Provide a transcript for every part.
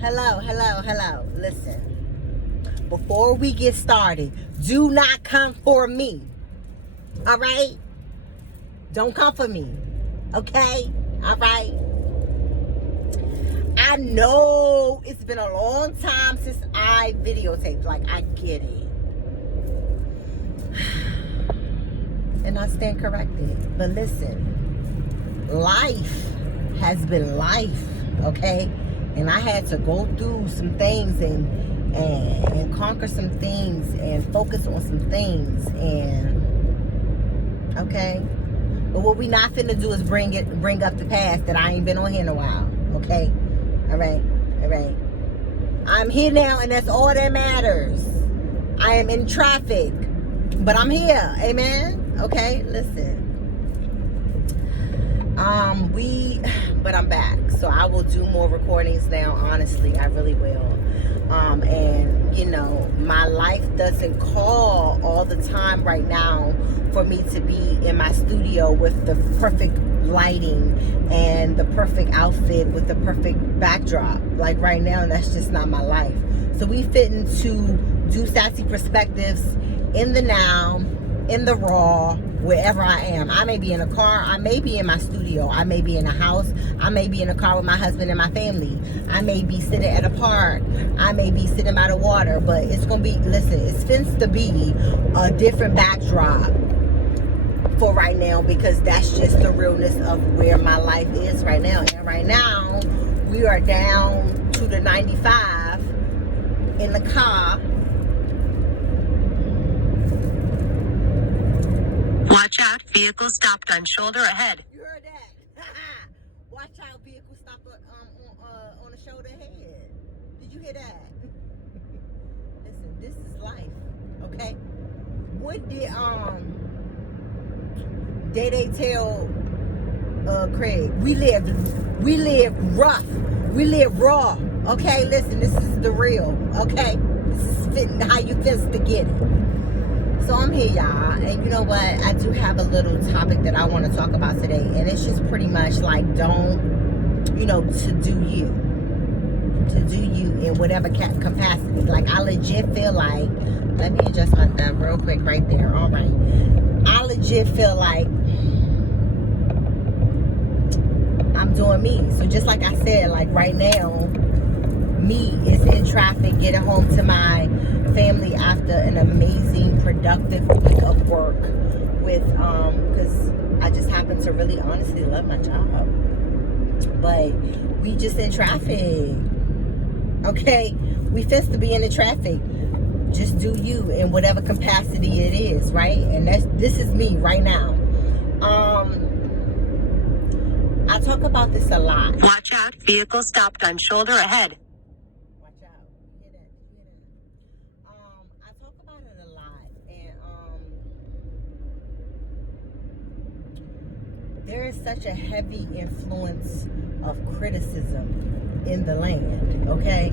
hello. Listen, before we get started, do not come for me. All right? Don't come for me. Okay? All right? I know it's been a long time since I videotaped. Like, I get it. And I stand corrected. But listen, life has been life, okay? And I had to go through some things and conquer some things and focus on some things, and okay? But what we not finna do is bring up the past that I ain't been on here in a while, okay? All right. I'm here now, and that's all that matters. I am in traffic, but I'm here, amen? Okay, listen. But I'm back, so I will do more recordings now. Honestly, I really will. And you know, my life doesn't call all the time right now for me to be in my studio with the perfect lighting and the perfect outfit with the perfect backdrop. Like right now, that's just not my life. So we fit into do sassy perspectives in the now, in the raw, wherever I am. I may be in a car, I may be in my studio, I may be in a house, I may be in a car with my husband and my family, I may be sitting at a park, I may be sitting by the water, but it's gonna be, listen, it's finna to be a different backdrop for right now, because that's just the realness of where my life is right now. And right now, we are down to the 95 in the car. Watch out, vehicle stopped on shoulder ahead. You heard that? Watch out, vehicle stopped on the shoulder ahead. Did you hear that? Listen, this is life, okay? What did they tell Craig? We live rough. We live raw. Okay, listen, this is the real, okay? This is fitting how you fist to get it. So I'm here, y'all, and you know what? I do have a little topic that I want to talk about today, and it's just pretty much like, don't, you know, to do you in whatever capacity. Like, I legit feel like, let me adjust my thumb real quick right there. All right, I legit feel like I'm doing me. So just like I said, like right now, me is in traffic, getting home to my family after an amazing, productive week of work with, because I just happen to really honestly love my job. But we just in traffic, okay? We fist to be in the traffic. Just do you in whatever capacity it is, right? And this is me right now. I talk about this a lot. Watch out, vehicle stopped on shoulder ahead. There is such a heavy influence of criticism in the land, okay?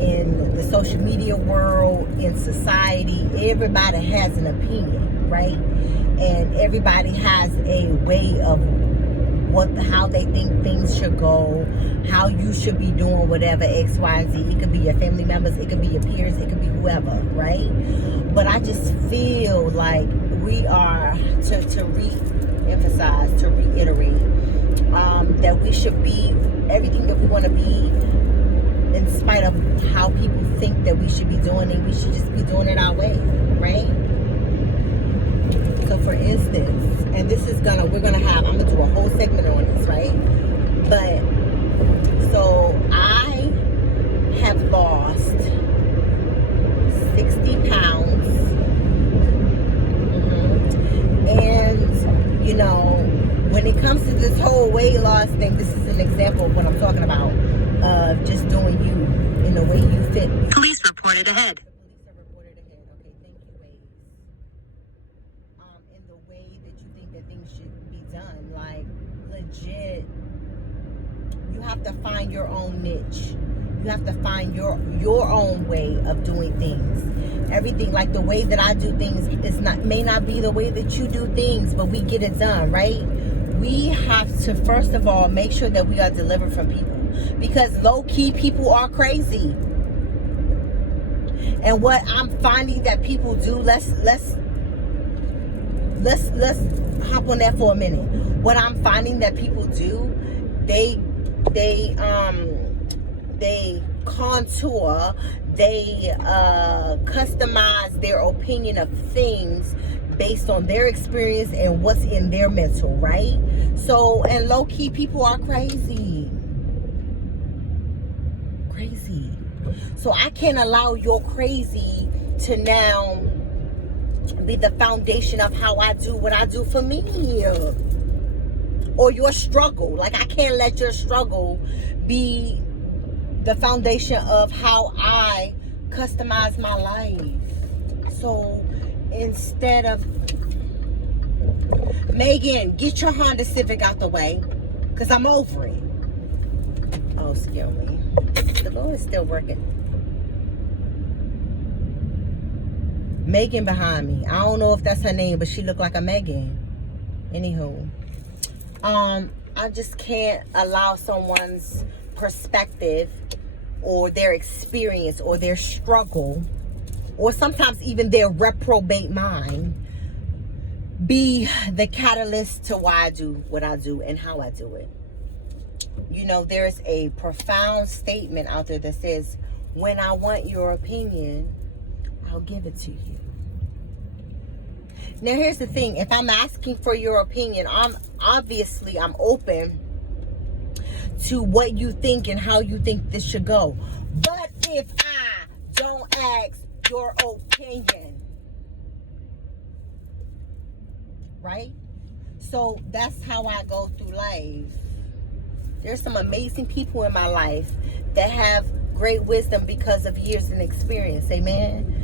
In the social media world, in society, everybody has an opinion, right? And everybody has a way of how they think things should go, how you should be doing whatever, X, Y, and Z. It could be your family members, it could be your peers, it could be whoever, right? But I just feel like we are, to re-emphasize, to reiterate, that we should be everything that we want to be, in spite of how people think that we should be doing it. We should just be doing it our way, right? So for instance, and this is I'm gonna do a whole segment on this, right? But so I have lost 60 pounds. And you know, when it comes to this whole weight loss thing, this is an example of what I'm talking about, of just doing you in the way you fit. Police reported ahead. In the way that you think that things should be done. Like, legit, you have to find your own niche. You have to find your own way of doing things. Everything, like the way that I do things, may not be the way that you do things, but we get it done, right? We have to, first of all, make sure that we are delivered from people. because low-key people are crazy. And what I'm finding that people do, let's hop on that for a minute. What I'm finding that people do, they contour, they customize their opinion of things based on their experience and what's in their mental, right? So, and low-key people are crazy. So I can't allow your crazy to now be the foundation of how I do what I do for me, or your struggle. Like, I can't let your struggle be the foundation of how I customize my life. So instead of, Megan, get your Honda Civic out the way, because I'm over it. Oh, excuse me. The Lord is still working. Megan behind me. I don't know if that's her name, but she looked like a Megan. Anywho. I just can't allow someone's perspective or their experience or their struggle, or sometimes even their reprobate mind, be the catalyst to why I do what I do and how I do it. You know, there's a profound statement out there that says, when I want your opinion, I'll give it to you. Now, here's the thing. If I'm asking for your opinion, I'm open to what you think and how you think this should go. But if I don't ask your opinion, right? So that's how I go through life. There's some amazing people in my life that have great wisdom because of years and experience. Amen.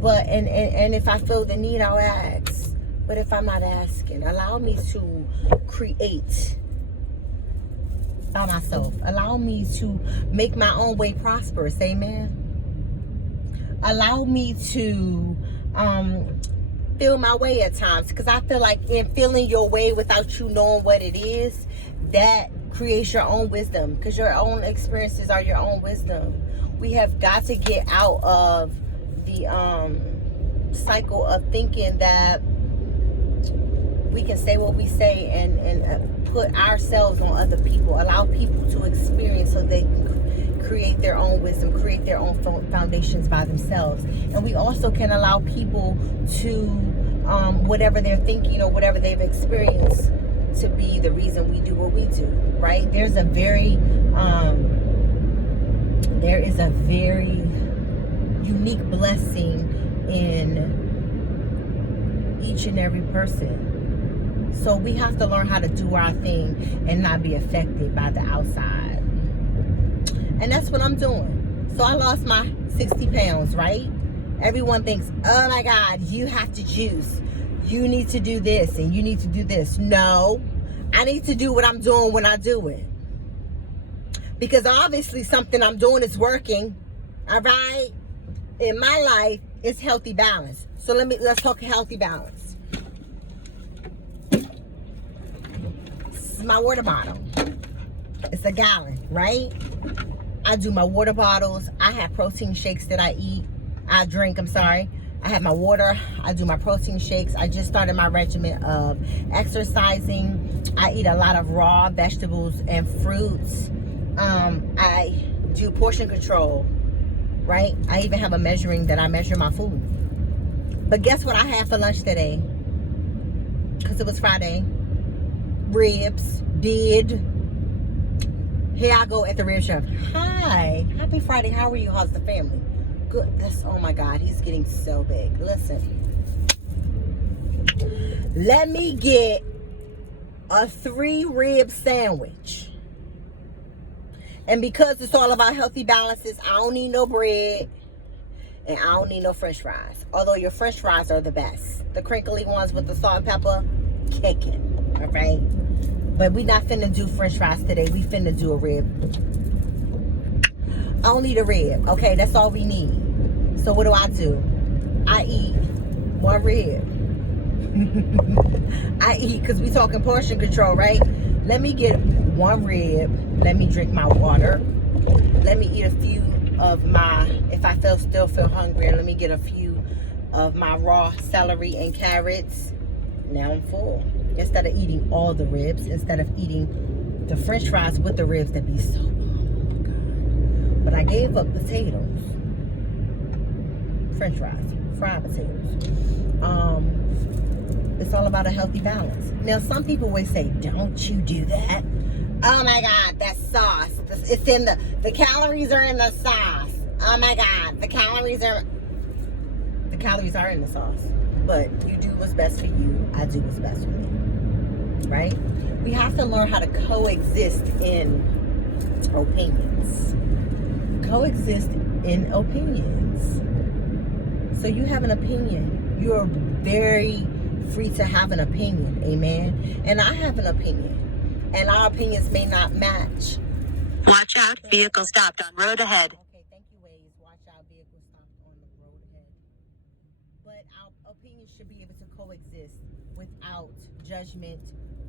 But and if I feel the need, I'll ask. But if I'm not asking, allow me to create by myself. Allow me to make my own way prosperous. Amen. Allow me to feel my way at times, because I feel like in feeling your way without you knowing what it is, that creates your own wisdom, because your own experiences are your own wisdom. We have got to get out of the cycle of thinking that we can say what we say and put ourselves on other people. Allow people to experience so they can create their own wisdom, create their own foundations by themselves. And we also can allow people to whatever they're thinking or whatever they've experienced to be the reason we do what we do, right? There is a very unique blessing in each and every person. So we have to learn how to do our thing and not be affected by the outside. And that's what I'm doing. So I lost my 60 pounds, right? Everyone thinks, oh my God, you have to juice. You need to do this and you need to do this. No, I need to do what I'm doing when I do it. Because obviously something I'm doing is working. All right? In my life, it's healthy balance. So let's talk healthy balance. This is my water bottle. It's a gallon, right? I do my water bottles. I have protein shakes that I drink. I have my water. I do my protein shakes. I just started my regimen of exercising. I eat a lot of raw vegetables and fruits. I do portion control, right? I even have a measuring that I measure my food. But guess what I had for lunch today? Because it was Friday. Ribs. Here I go at the rib shop. Hi. Happy Friday. How are you? How's the family? Good. Oh my God. He's getting so big. Listen. Let me get a 3-rib sandwich. And because it's all about healthy balances, I don't need no bread. And I don't need no french fries. Although your french fries are the best. The crinkly ones with the salt and pepper, kicking. All right? But we not finna do french fries today. We finna do a rib. I don't need a rib. Okay, that's all we need. So what do? I eat 1 rib. I eat, because we talking portion control, right? Let me get one rib. Let me drink my water. Let me eat a few of my, if I still feel hungry, let me get a few of my raw celery and carrots. Now I'm full. Instead of eating all the ribs, instead of eating the french fries with the ribs, that'd be so good. But I gave up potatoes. French fries, fried potatoes. It's all about a healthy balance. Now, some people would say, don't you do that. Oh my God, that's sauce. It's in the calories are in the sauce. Oh my God, the calories are in the sauce. But you do what's best for you. I do what's best for me. Right? We have to learn how to coexist in opinions. Coexist in opinions. So you have an opinion. You're very free to have an opinion. Amen. And I have an opinion. And our opinions may not match. Watch out, vehicle stopped on road ahead. Okay, thank you, Waze. Watch out, vehicle stopped on the road ahead. But our opinions should be able to coexist without judgment,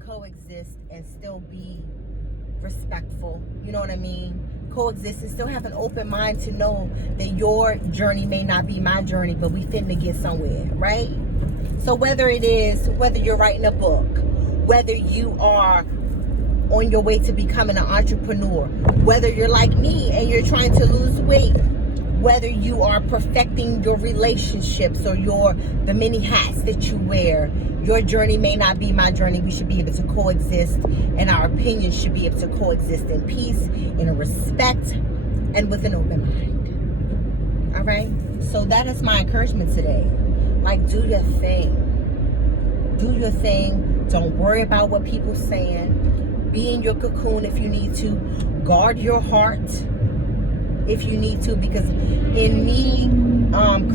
coexist and still be respectful. You know what I mean? Coexist and still have an open mind to know that your journey may not be my journey, but we finna get somewhere, right? So whether you're writing a book, whether you are on your way to becoming an entrepreneur, whether you're like me and you're trying to lose weight, whether you are perfecting your relationships or the many hats that you wear, your journey may not be my journey. We should be able to coexist, and our opinions should be able to coexist in peace, in respect, and with an open mind. All right? So that is my encouragement today. Like, do your thing. Do your thing. Don't worry about what people's saying. Be in your cocoon if you need to. Guard your heart if you need to, because in me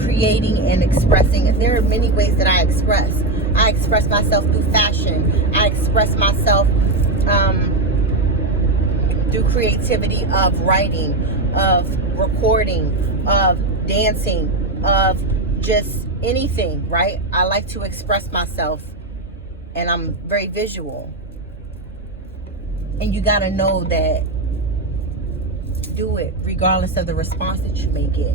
creating and expressing, there are many ways that I express. I express myself through fashion. I express myself through creativity of writing, of recording, of dancing, of just anything, right? I like to express myself, and I'm very visual. And you gotta know that, do it regardless of the response that you may get.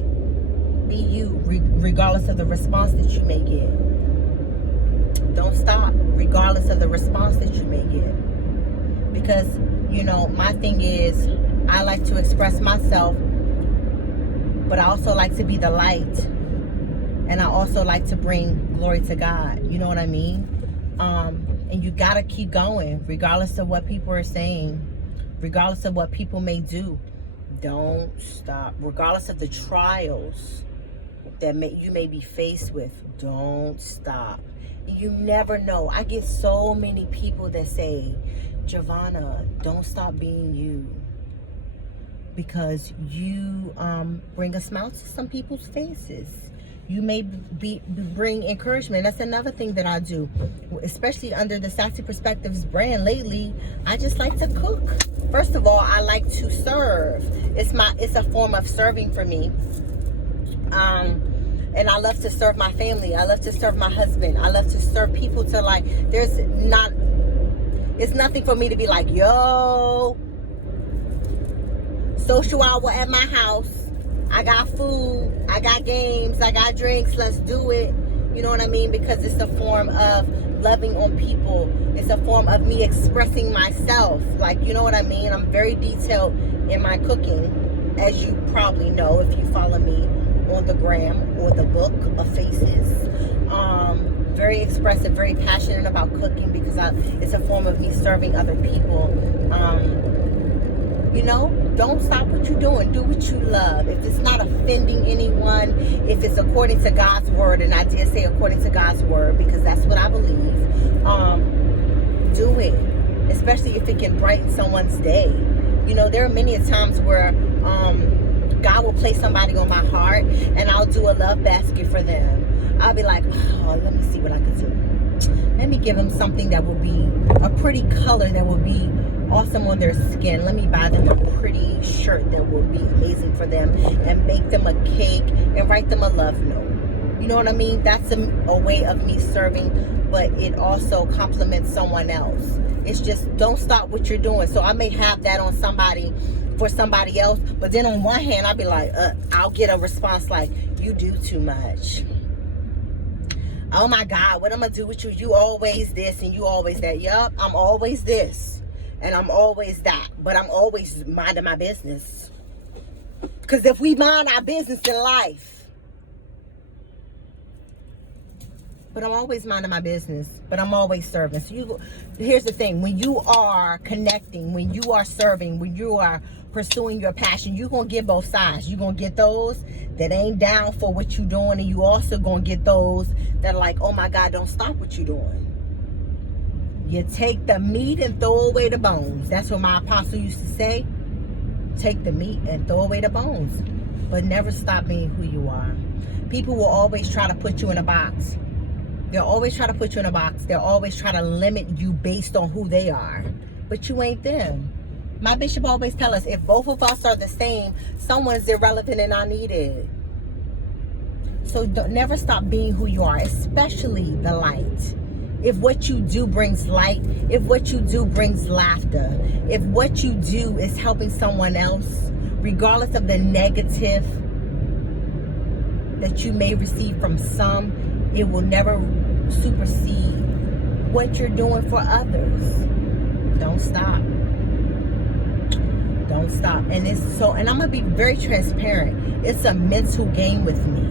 Be you regardless of the response that you may get. Don't stop regardless of the response that you may get. Because, my thing is, I like to express myself, but I also like to be the light. And I also like to bring glory to God. You know what I mean? And you gotta keep going regardless of what people are saying, regardless of what people may do. Don't stop. Regardless of the trials that you may be faced with, don't stop. You never know. I get so many people that say, Giovanna, don't stop being you, because you bring a smile to some people's faces. You may bring encouragement. That's another thing that I do, especially under the Sassy Perspectives brand. Lately, I just like to cook. First of all, I like to serve. It's a form of serving for me. And I love to serve my family. I love to serve my husband. I love to serve people it's nothing for me to be like, yo, social hour at my house. I got food, I got games, I got drinks, let's do it. You know what I mean? Because it's a form of loving on people. It's a form of me expressing myself. Like, you know what I mean? I'm very detailed in my cooking, as you probably know if you follow me on the gram or the book of faces. Very expressive, very passionate about cooking, because it's a form of me serving other people. Don't stop what you're doing. Do what you love. If it's not offending anyone, if it's according to God's word, and I did say according to God's word because that's what I believe, do it. Especially if it can brighten someone's day. There are many times where God will place somebody on my heart, and I'll do a love basket for them. I'll be like, oh, let me see what I can do. Let me give them something that will be a pretty color that will be awesome on their skin. Let me buy them a pretty shirt that will be amazing for them, and make them a cake and write them a love note. You know what I mean? That's a way of me serving. but it also complements someone else. It's just, don't stop what you're doing. So I may have that on somebody for somebody else, but then on one hand, I'll be like, I'll get a response like, you do too much. Oh my God, what I'm gonna do with you? You always this and you always that. Yup, I'm always this and I'm always that, but I'm always minding my business. Because if we mind our business in life, but I'm always minding my business, but I'm always serving. So here's the thing, when you are connecting, when you are serving, when you are pursuing your passion, you're going to get both sides. You're going to get those that ain't down for what you're doing, and you also going to get those that are like, oh my God, don't stop what you're doing. You take the meat and throw away the bones. That's what my apostle used to say. Take the meat and throw away the bones, but never stop being who you are. People will always try to put you in a box. They'll always try to put you in a box. They'll always try to limit you based on who they are. But you ain't them. My bishop always tell us, if both of us are the same, someone's irrelevant and not needed. So never stop being who you are, especially the light. If what you do brings light, if what you do brings laughter, if what you do is helping someone else, regardless of the negative that you may receive from some, it will never supersede what you're doing for others. Don't stop. Don't stop. And I'm gonna be very transparent. It's a mental game with me.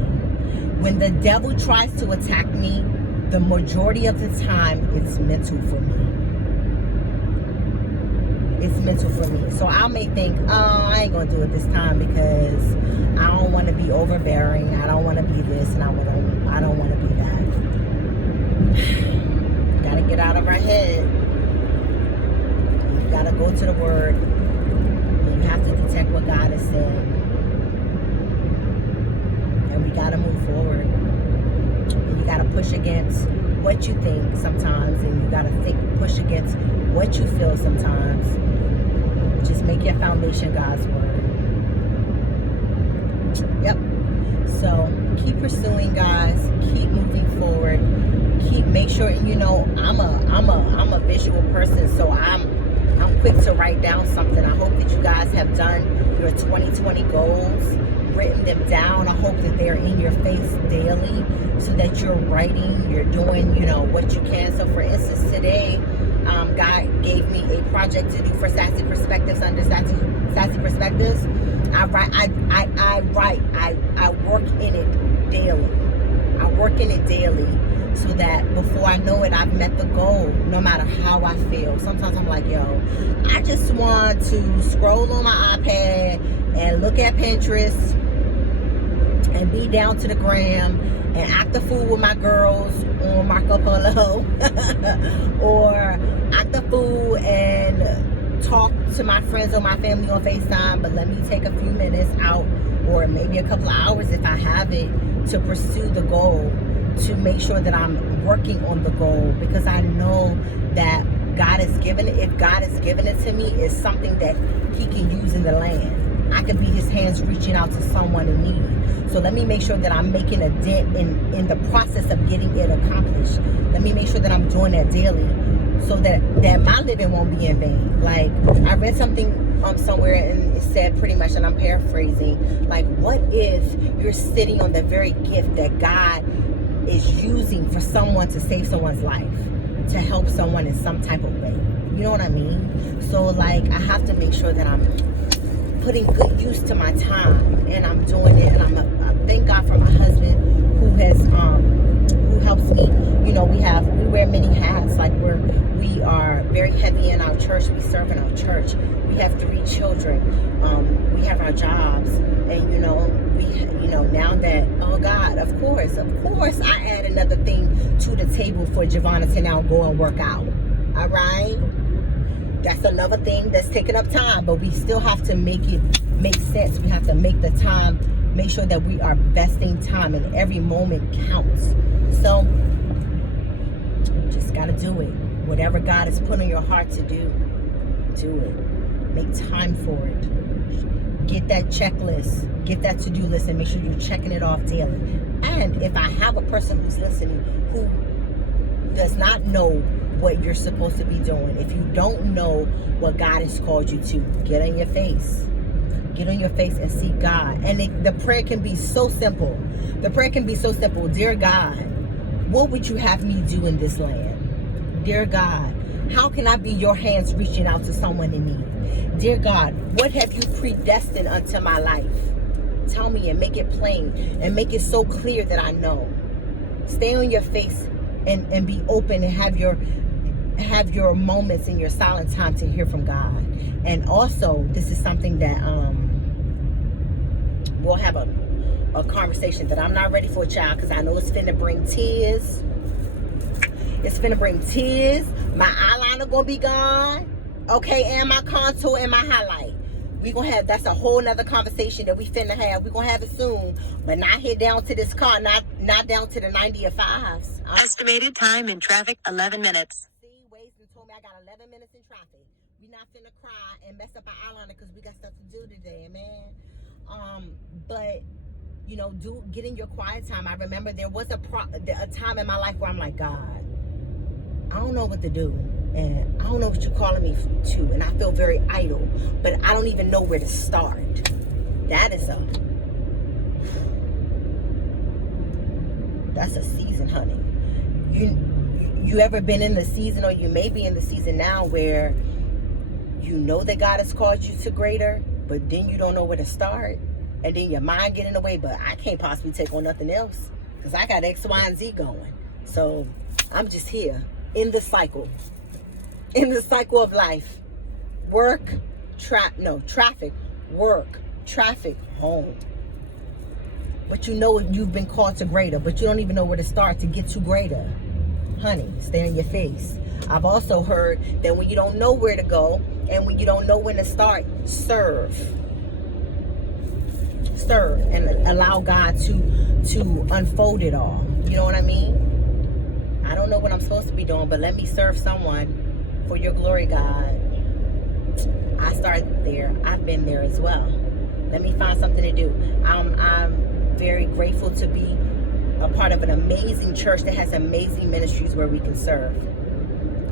When the devil tries to attack me, the majority of the time it's mental for me. It's mental for me. So I may think, oh, I ain't gonna do it this time because I don't want to be overbearing. I don't want to be this, and I don't want to be that. Gotta get out of our head. You gotta go to the Word. And you have to detect what God is saying, and we gotta move forward. And you gotta push against what you think sometimes, and you gotta push against what you feel sometimes. Just make your foundation God's Word. Yep. So keep pursuing, guys. Keep moving forward. Make sure, you know, I'm a visual person, so I'm quick to write down something. I hope that you guys have done your 2020 goals, written them down. I hope that they're in your face daily, so that you're writing, you're doing, you know, what you can. So for instance, today, God gave me a project to do for Sassy Perspectives under Sassy Perspectives. I work in it daily. I work in it daily, so that before I know it, I've met the goal, no matter how I feel. Sometimes I'm like, yo, I just want to scroll on my iPad and look at Pinterest and be down to the gram and act the fool with my girls on Marco Polo or act the fool and talk to my friends or my family on FaceTime, but let me take a few minutes out, or maybe a couple of hours if I have it, to pursue the goal, to make sure that I'm working on the goal, because I know that God has given it. If God has given it to me, it's something that He can use in the land. I can be His hands reaching out to someone in need. So let me make sure that I'm making a dent in the process of getting it accomplished. Let me make sure that I'm doing that daily, so that my living won't be in vain. Like, I read something somewhere, and it said pretty much, and I'm paraphrasing, like, what if you're sitting on the very gift that God is using for someone to save someone's life, to help someone in some type of way? You know what I mean? So, like, I have to make sure that I'm putting good use to my time, and I'm doing it. And I thank God for my husband, who helps me. You know, we wear many hats. Like, we are very heavy in our church. We serve in our church. We have 3 children. We have our jobs, and now that, oh God, of course, I add another thing to the table for Giovanna to now go and work out. All right, that's another thing that's taking up time, but we still have to make it make sense. We have to make the time, make sure that we are investing time, and every moment counts. So just gotta do it. Whatever God has put on your heart to do it. Make time for it. Get that checklist, get that to-do list, and make sure you're checking it off daily. And if I have a person who's listening who does not know what you're supposed to be doing, if you don't know what God has called you to, get on your face. Get on your face and seek God. And the prayer can be so simple. The prayer can be so simple. Dear God, what would you have me do in this land? Dear God, how can I be your hands reaching out to someone in need? Dear God, what have you predestined unto my life? Tell me and make it plain and make it so clear that I know. Stay on your face and be open and have your moments in your silent time to hear from God. And also, this is something that we'll have a conversation that I'm not ready for, child, because I know it's finna bring tears. It's finna bring tears. My eyeliner gonna be gone. Okay, and my contour and my highlight. We gonna have, that's a whole nother conversation that we finna have. We gonna have it soon, but not here down to this car, not down to the 90 or 5s. Estimated time in traffic, 11 minutes. See, Waze told me I got 11 minutes in traffic. We not finna cry and mess up our eyeliner because we got stuff to do today, man. But you know, get in your quiet time. I remember there was a time in my life where I'm like, God, I don't know what to do, and I don't know what you're calling me to, and I feel very idle, but I don't even know where to start. That's a season, honey. You ever been in the season, or you may be in the season now, where you know that God has called you to greater, but then you don't know where to start, and then your mind get in the way, but I can't possibly take on nothing else because I got X, Y, and Z going. So I'm just here in the cycle of life. Traffic, work, traffic, home. But you know you've been called to greater, but you don't even know where to start to get to greater. Honey, stay on your face. I've also heard that when you don't know where to go and when you don't know when to start, serve and allow God to unfold it all. You know what I mean? I don't know what I'm supposed to be doing, but let me serve someone for your glory, God. I started there. I've been there as well. Let me find something to do. I'm very grateful to be a part of an amazing church that has amazing ministries where we can serve.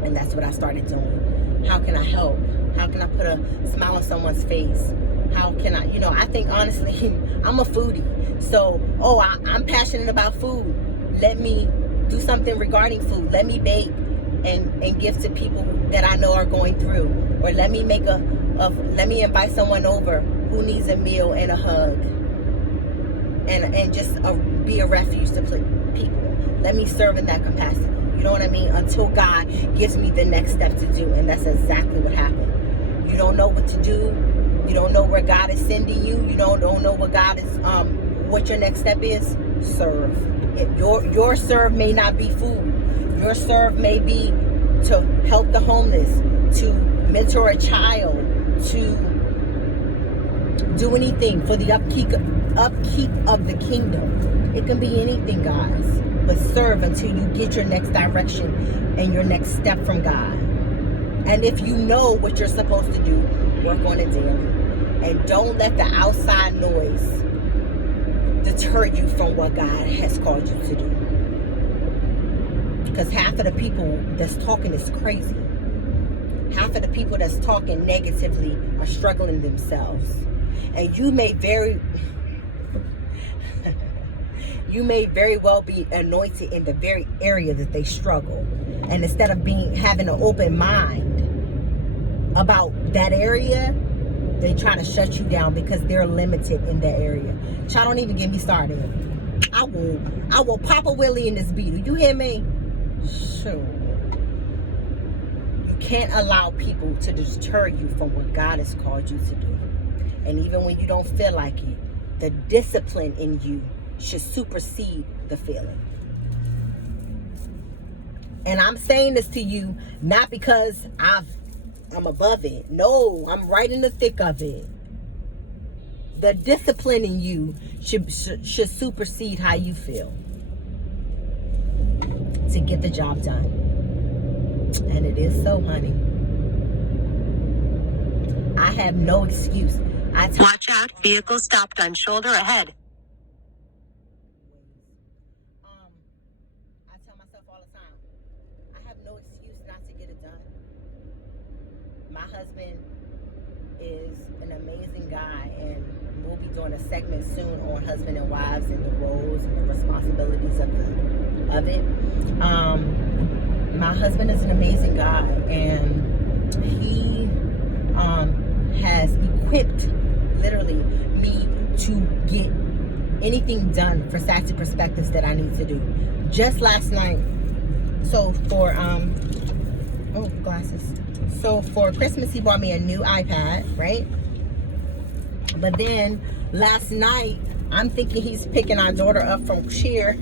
And that's what I started doing. How can I help? How can I put a smile on someone's face? How can I, I think honestly, I'm a foodie. So, I'm passionate about food. Let me do something regarding food. Let me bake and give to people that I know are going through. Or let me let me invite someone over who needs a meal and a hug. And just be a refuge to people. Let me serve in that capacity. You know what I mean? Until God gives me the next step to do. And that's exactly what happened. You don't know what to do. You don't know where God is sending you. You don't know what God is, what your next step is. Serve. Your serve may not be food. Your serve may be to help the homeless, to mentor a child, to do anything for the upkeep of the kingdom. It can be anything, guys. But serve until you get your next direction and your next step from God. And if you know what you're supposed to do, work on it daily. And don't let the outside noise deter you from what God has called you to do. Because half of the people that's talking is crazy. Half of the people that's talking negatively are struggling themselves. And you may very well be anointed in the very area that they struggle. And instead of having an open mind about that area, they try to shut you down because they're limited in that area. Child, don't even get me started. I will pop a wheelie in this beetle. You hear me? Sure. You can't allow people to deter you from what God has called you to do. And even when you don't feel like it, the discipline in you should supersede the feeling. And I'm saying this to you not because I'm above it. No, I'm right in the thick of it. The discipline in you should supersede how you feel to get the job done. And it is so, honey. I have no excuse. Watch out, vehicle stopped on shoulder ahead. I tell myself all the time, no excuse not to get it done. My husband is an amazing guy, and we'll be doing a segment soon on husband and wives and the roles and the responsibilities of it. My husband is an amazing guy, and he has equipped literally me to get anything done for Sassy Perspectives that I need to do. Just last night, so for glasses. So for Christmas, he bought me a new iPad, right? But then last night, I'm thinking he's picking our daughter up from cheer,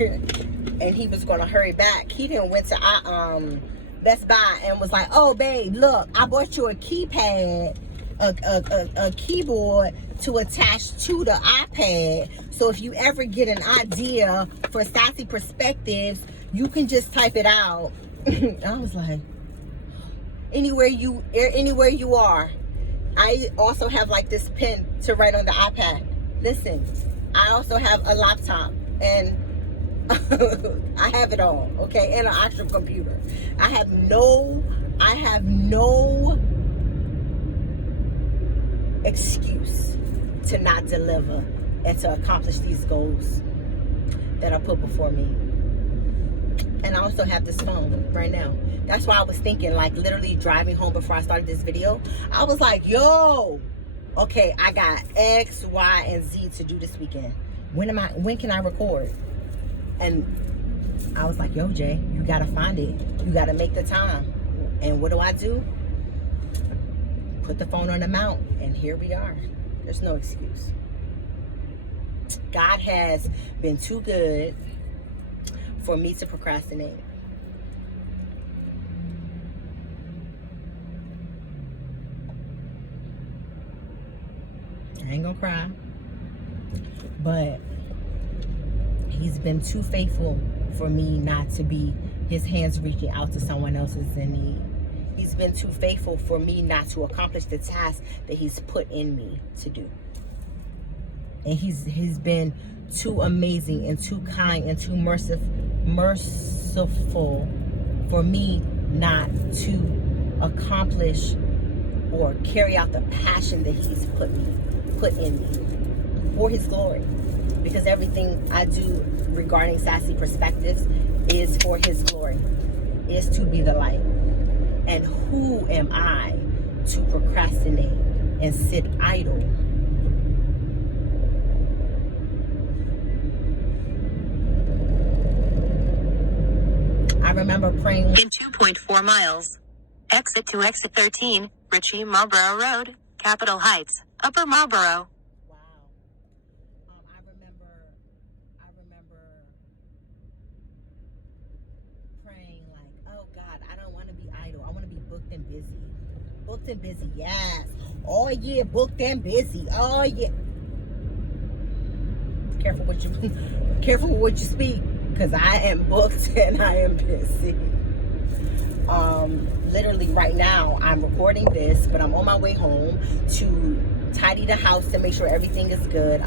and he was gonna hurry back. He then went to Best Buy and was like, "Oh, babe, look, I bought you a keypad, a keyboard to attach to the iPad. So if you ever get an idea for Sassy Perspectives, you can just type it out." I was like, anywhere you are. I also have like this pen to write on the iPad. Listen, I also have a laptop, and I have it all, okay, and an actual computer. I have no excuse to not deliver and to accomplish these goals that are put before me. And I also have this phone right now. That's why I was thinking, like, literally driving home before I started this video, I was like, yo, okay, I got X, Y, and Z to do this weekend. When can I record? And I was like, yo, Jay, you gotta find it. You gotta make the time. And what do? Put the phone on the mount, and here we are. There's no excuse. God has been too good for me to procrastinate. I ain't gonna cry, but he's been too faithful for me not to be his hands reaching out to someone else's in need. He's been too faithful for me not to accomplish the task that he's put in me to do. And he's been too amazing and too kind and too merciful for me not to accomplish or carry out the passion that he's put in me for his glory. Because everything I do regarding Sassy Perspectives is for his glory, is to be the light. And who am I to procrastinate and sit idle? I remember praying. In 2.4 miles, exit to exit 13, Ritchie Marlborough Road, Capitol Heights, Upper Marlborough. Wow. I remember praying like, oh God, I don't want to be idle. I want to be booked and busy. Booked and busy, yes. Oh yeah, booked and busy. Oh yeah. Careful what you speak, because I am booked and I am busy. Literally right now I'm recording this, but I'm on my way home to tidy the house to make sure everything is good,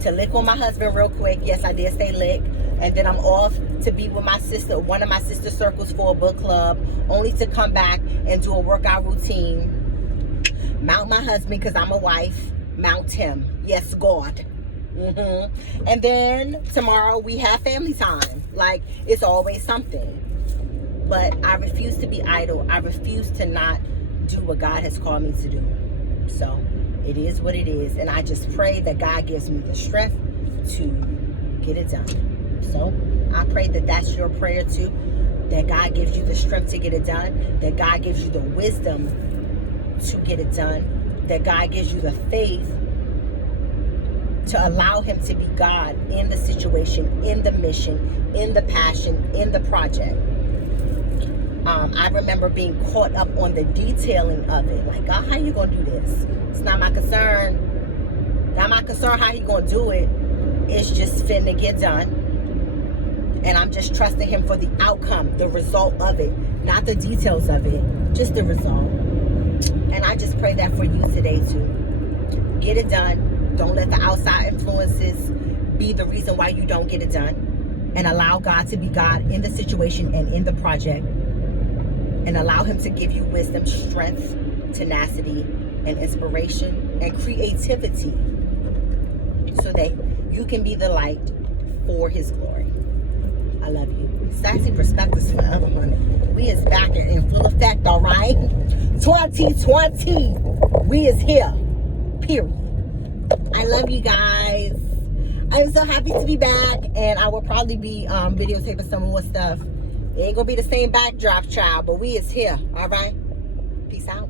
to lick on my husband real quick. Yes, I did say lick. And then I'm off to be with my sister, one of my sister circles, for a book club, only to come back and do a workout routine. Mount my husband because I'm a wife. Mount him. Yes, God. And then tomorrow we have family time. Like, it's always something. But I refuse to be idle. I refuse to not do what God has called me to do. So it is what it is. And I just pray that God gives me the strength to get it done. So I pray that that's your prayer too. That God gives you the strength to get it done. That God gives you the wisdom to get it done. That God gives you the faith to allow him to be God in the situation, in the mission, in the passion, in the project. I remember being caught up on the detailing of it. Like, God, how you gonna do this? It's not my concern. Not my concern how he gonna do it. It's just finna get done. And I'm just trusting him for the outcome, the result of it. Not the details of it, just the result. And I just pray that for you today too. Get it done. Don't let the outside influences be the reason why you don't get it done. And allow God to be God in the situation and in the project. and allow him to give you wisdom, strength, tenacity, and inspiration and creativity so that you can be the light for his glory. I love you. Sassy Perspectives forever, honey. We is back in full effect, all right? 2020. We is here. Period. I love you guys. I'm so happy to be back, and I will probably be videotaping some more stuff. It ain't gonna be the same backdrop, child, but we is here, all right? Peace out.